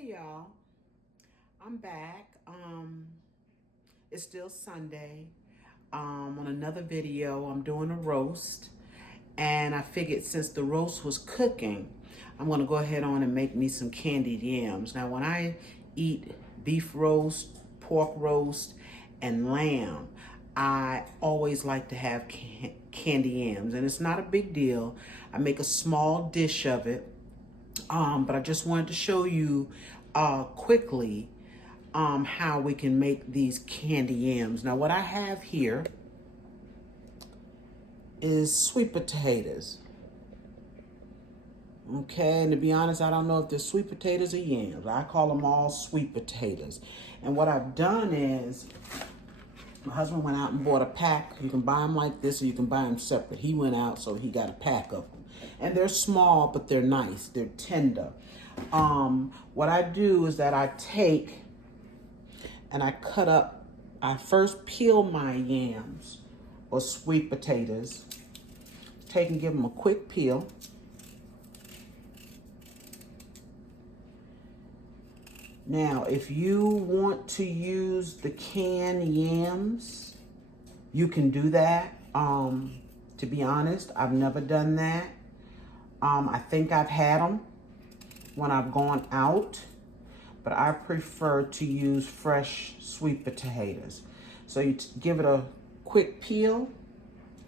Hey y'all, I'm back. It's still Sunday. On another video, I'm doing a roast, and I figured since the roast was cooking, I'm gonna go ahead on and make me some candied yams. Now, when I eat beef roast, pork roast, and lamb, I always like to have candy yams, and it's not a big deal. I make a small dish of it. But I just wanted to show you quickly how we can make these candy yams. Now, what I have here is sweet potatoes. Okay, and to be honest, I don't know if they're sweet potatoes or yams. I call them all sweet potatoes. And what I've done is, my husband went out and bought a pack. You can buy them like this or you can buy them separate. He went out, so he got a pack of them. And they're small, but they're nice. They're tender. What I do is that I take and I cut up, I first peel my yams or sweet potatoes. Take and give them a quick peel. Now, if you want to use the canned yams, you can do that. To be honest, I've never done that. I think I've had them when I've gone out, but I prefer to use fresh sweet potatoes. So you give it a quick peel,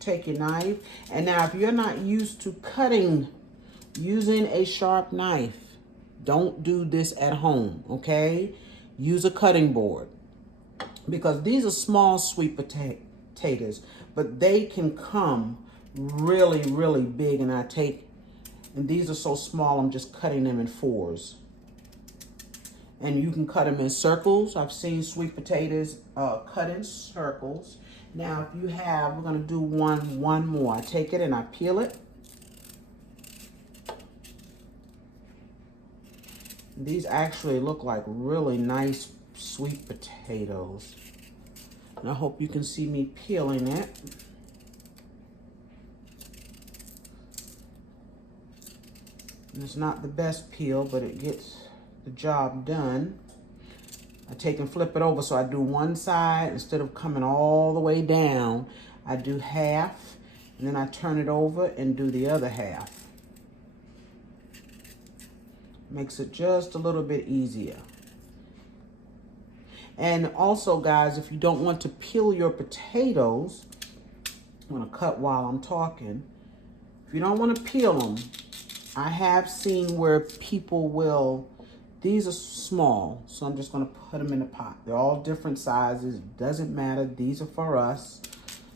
take your knife, and now if you're not used to cutting using a sharp knife, don't do this at home, okay? Use a cutting board, because these are small sweet potatoes, but they can come really, really big, and these are so small, I'm just cutting them in fours. And you can cut them in circles. I've seen sweet potatoes cut in circles. Now, if you have, we're gonna do one more. I take it and I peel it. These actually look like really nice sweet potatoes. And I hope you can see me peeling it. And it's not the best peel, but it gets the job done. I take and flip it over, so I do one side instead of coming all the way down. I do half, and then I turn it over and do the other half. Makes it just a little bit easier. And also, guys, if you don't want to peel your potatoes, I'm gonna cut while I'm talking. If you don't want to peel them, I have seen where people will, these are small, so I'm just gonna put them in the pot. They're all different sizes, doesn't matter. These are for us,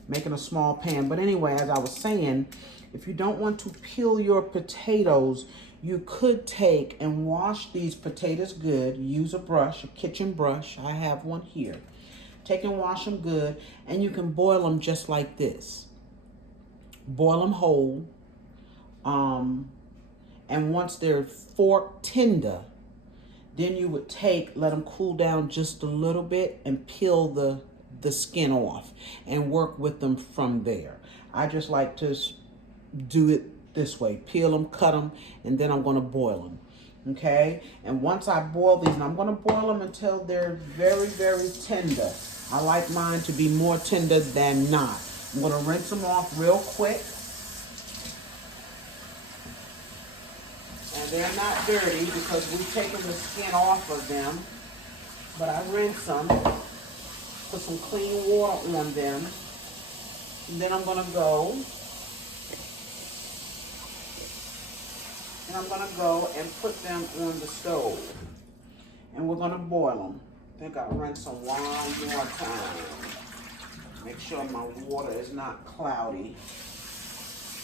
making a small pan. But anyway, as I was saying, if you don't want to peel your potatoes, you could take and wash these potatoes good. Use a brush, a kitchen brush. I have one here. Take and wash them good, and you can boil them just like this. Boil them whole. And once they're fork tender, then you would let them cool down just a little bit and peel the skin off and work with them from there. I just like to do it this way. Peel them, cut them, and then I'm gonna boil them, okay? And once I boil these, and I'm gonna boil them until they're very, very tender. I like mine to be more tender than not. I'm gonna rinse them off real quick. And they're not dirty because we've taken the skin off of them. But I rinse them, put some clean water on them. And then I'm gonna go and put them on the stove. And we're gonna boil them. I think I'll rinse them one more time. Make sure my water is not cloudy.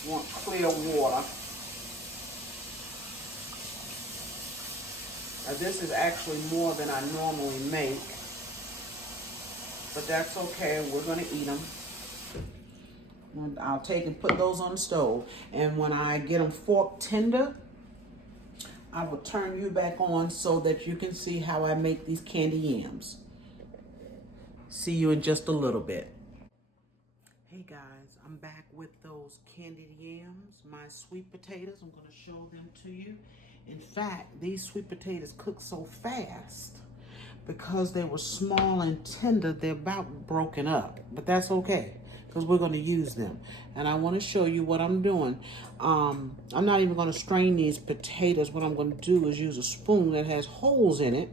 You want clear water. Now, this is actually more than I normally make, but that's okay. We're gonna eat them. I'll take and put those on the stove. And when I get them fork tender, I will turn you back on so that you can see how I make these candy yams. See you in just a little bit. Hey guys, I'm back with those candied yams, my sweet potatoes. I'm gonna show them to you. In fact, these sweet potatoes cook so fast because they were small and tender, they're about broken up. But that's okay because we're going to use them. And I want to show you what I'm doing. I'm not even going to strain these potatoes. What I'm going to do is use a spoon that has holes in it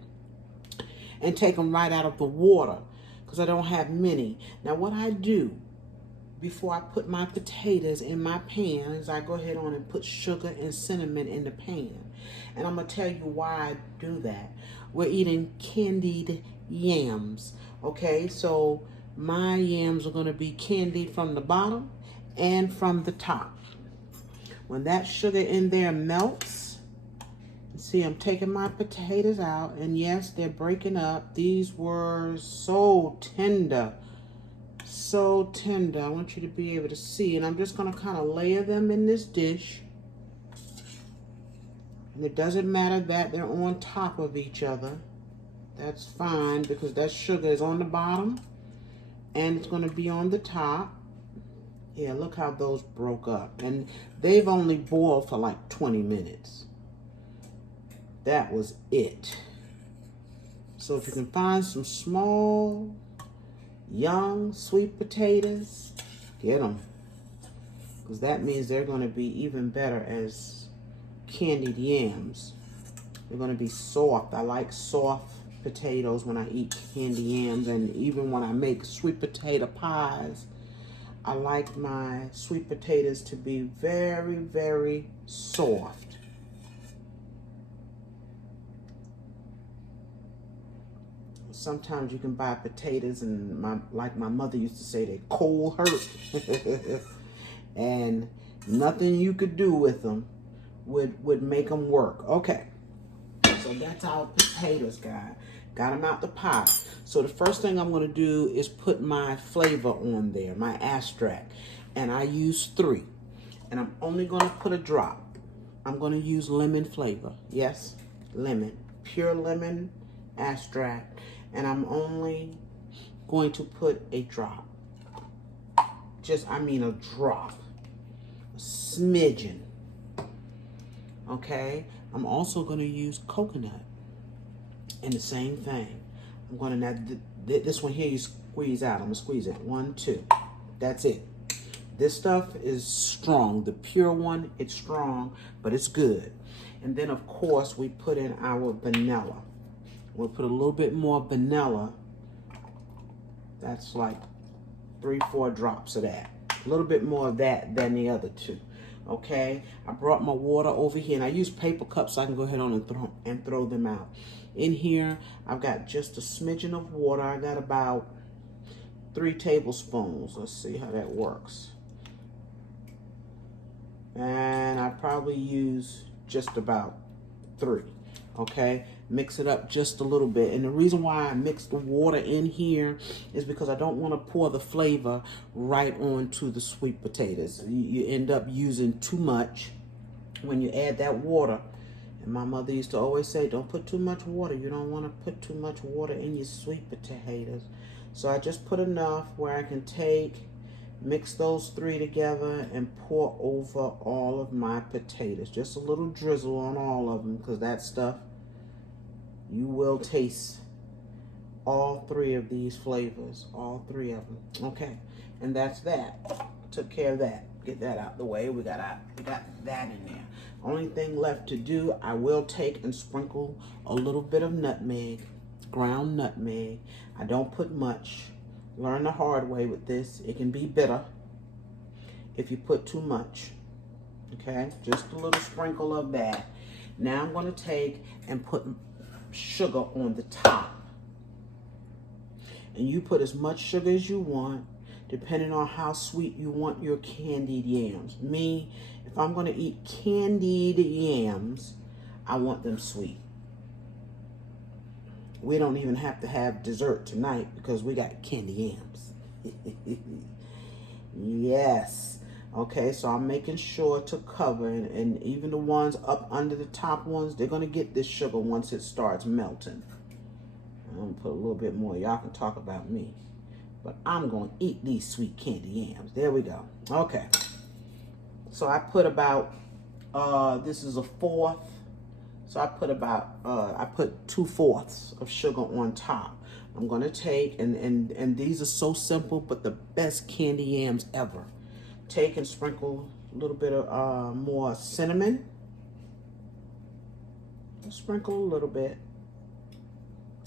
and take them right out of the water because I don't have many. Now what I do before I put my potatoes in my pan is I go ahead on and put sugar and cinnamon in the pan. And I'm going to tell you why I do that. We're eating candied yams. Okay, so my yams are going to be candied from the bottom and from the top. When that sugar in there melts, see, I'm taking my potatoes out, and yes, they're breaking up. These were so tender. So tender. I want you to be able to see. And I'm just going to kind of layer them in this dish. And it doesn't matter that they're on top of each other. That's fine because that sugar is on the bottom and it's going to be on the top. Yeah, look how those broke up. And they've only boiled for like 20 minutes. That was it. So if you can find some small, young sweet potatoes, get them. Because that means they're going to be even better as candied yams. They're going to be soft. I like soft potatoes when I eat candied yams. And even when I make sweet potato pies, I like my sweet potatoes to be very, very soft. Sometimes you can buy potatoes and like my mother used to say, they cold hurt. And nothing you could do with them would make them work. Okay, so that's our potatoes, guys. Got them out the pot. So the first thing I'm going to do is put my flavor on there, my extract. And I use 3. And I'm only going to put a drop. I'm going to use lemon flavor. Yes, lemon. Pure lemon extract. And I'm only going to put a drop. A drop. A smidgen. Okay? I'm also going to use coconut. And the same thing. I'm going to, now this one here you squeeze out. I'm going to squeeze it. 1, 2. That's it. This stuff is strong. The pure one, it's strong, but it's good. And then, of course, we put in our vanilla. We'll put a little bit more vanilla. That's like 3, 4 drops of that. A little bit more of that than the other 2. Okay, I brought my water over here, and I use paper cups so I can go ahead on and throw them out. In here, I've got just a smidgen of water. I got about 3 tablespoons. Let's see how that works. And I probably use just about 3. Okay, mix it up just a little bit. And the reason why I mix the water in here is because I don't want to pour the flavor right onto the sweet potatoes. You end up using too much when you add that water. And my mother used to always say, don't put too much water. You don't want to put too much water in your sweet potatoes. So I just put enough where I can mix those 3 together and pour over all of my potatoes. Just a little drizzle on all of them, because that stuff, you will taste all 3 of these flavors, all 3 of them. Okay, and that's that. Took care of that. Get that out the way. We got that in there. Only thing left to do, I will take and sprinkle a little bit of nutmeg, ground nutmeg. I don't put much. Learn the hard way with this. It can be bitter if you put too much. Okay, just a little sprinkle of that. Now I'm going to take and put sugar on the top. And you put as much sugar as you want, depending on how sweet you want your candied yams. Me, if I'm going to eat candied yams, I want them sweet. We don't even have to have dessert tonight because we got candied yams. Yes. Okay, so I'm making sure to cover, and even the ones up under the top ones, they're going to get this sugar once it starts melting. I'm going to put a little bit more. Y'all can talk about me. But I'm going to eat these sweet candy yams. There we go. Okay. So I put about, this is a 1/4 So I put about, I put 2/4 of sugar on top. I'm gonna take, and these are so simple, but the best candy yams ever. Take and sprinkle a little bit of more cinnamon. Sprinkle a little bit.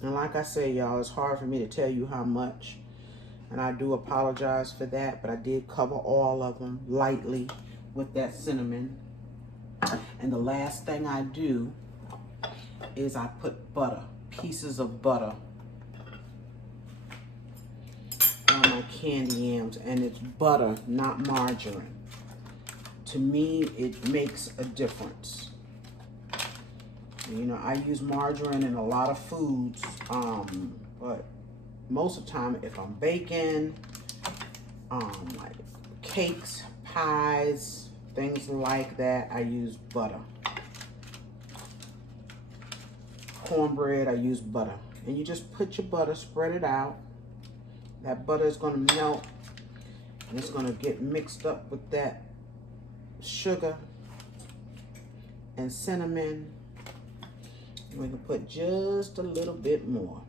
And like I say, y'all, it's hard for me to tell you how much. And I do apologize for that, but I did cover all of them lightly with that cinnamon. And the last thing I do is I put butter, pieces of butter on my candy yams. And it's butter, not margarine. To me, it makes a difference. You know, I use margarine in a lot of foods, but most of the time, if I'm baking, like cakes, pies, things like that, I use butter. Cornbread, I use butter. And you just put your butter, spread it out. That butter is going to melt, and it's going to get mixed up with that sugar and cinnamon. We can put just a little bit more.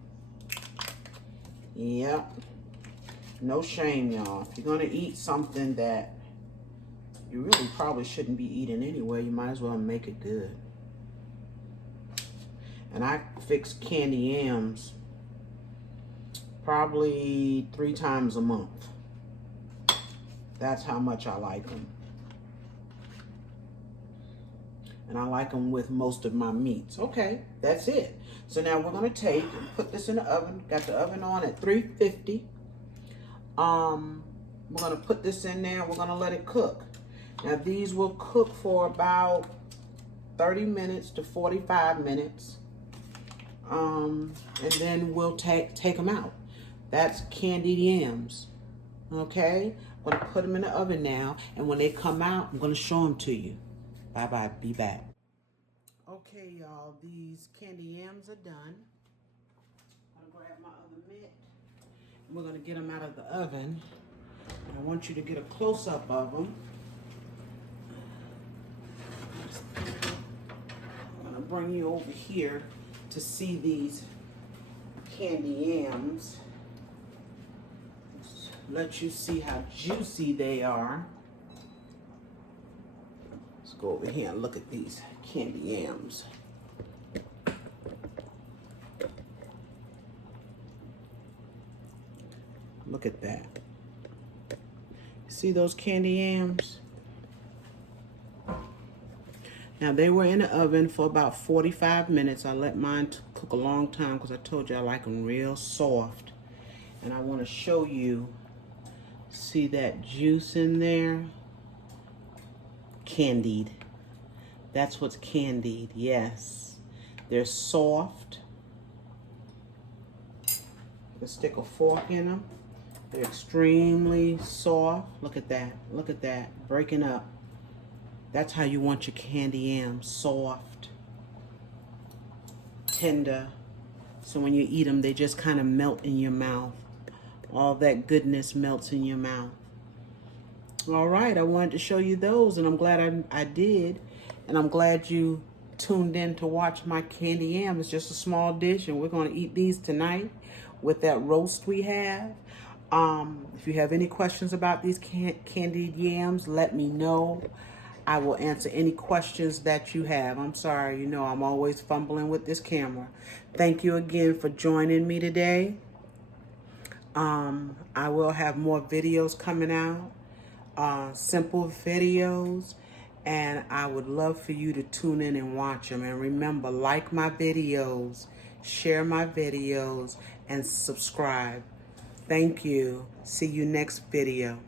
Yep. No shame, y'all. If you're going to eat something that you really probably shouldn't be eating anyway, you might as well make it good. And I fix candy yams probably 3 times a month. That's how much I like them. And I like them with most of my meats. Okay, that's it. So now we're going to take and put this in the oven. Got the oven on at 350. We're going to put this in there. We're going to let it cook. Now these will cook for about 30 minutes to 45 minutes. And then we'll take them out. That's candied yams. Okay? I'm going to put them in the oven now. And when they come out, I'm going to show them to you. Bye-bye. Be back. Okay, y'all. These candy yams are done. I'm going to grab my other mitt. We're going to get them out of the oven. I want you to get a close-up of them. I'm going to bring you over here to see these candy yams. Let you see how juicy they are. Let's go over here and look at these candy yams. Look at that. See those candy yams? Now they were in the oven for about 45 minutes. I let mine cook a long time because I told you I like them real soft. And I want to show you, see that juice in there? Candied. That's what's candied, yes. They're soft. You can stick a fork in them. They're extremely soft. Look at that, look at that, breaking up. That's how you want your candy yams, soft, tender. So when you eat them, they just kind of melt in your mouth. All that goodness melts in your mouth. All right, I wanted to show you those, and I'm glad I did. And I'm glad you tuned in to watch my candy yam. It's just a small dish, and we're going to eat these tonight with that roast we have. If you have any questions about these candied yams, let me know. I will answer any questions that you have. I'm sorry, you know I'm always fumbling with this camera. Thank you again for joining me today. I will have more videos coming out, simple videos, and I would love for you to tune in and watch them. And remember, like my videos, share my videos, and subscribe. Thank you. See you next video.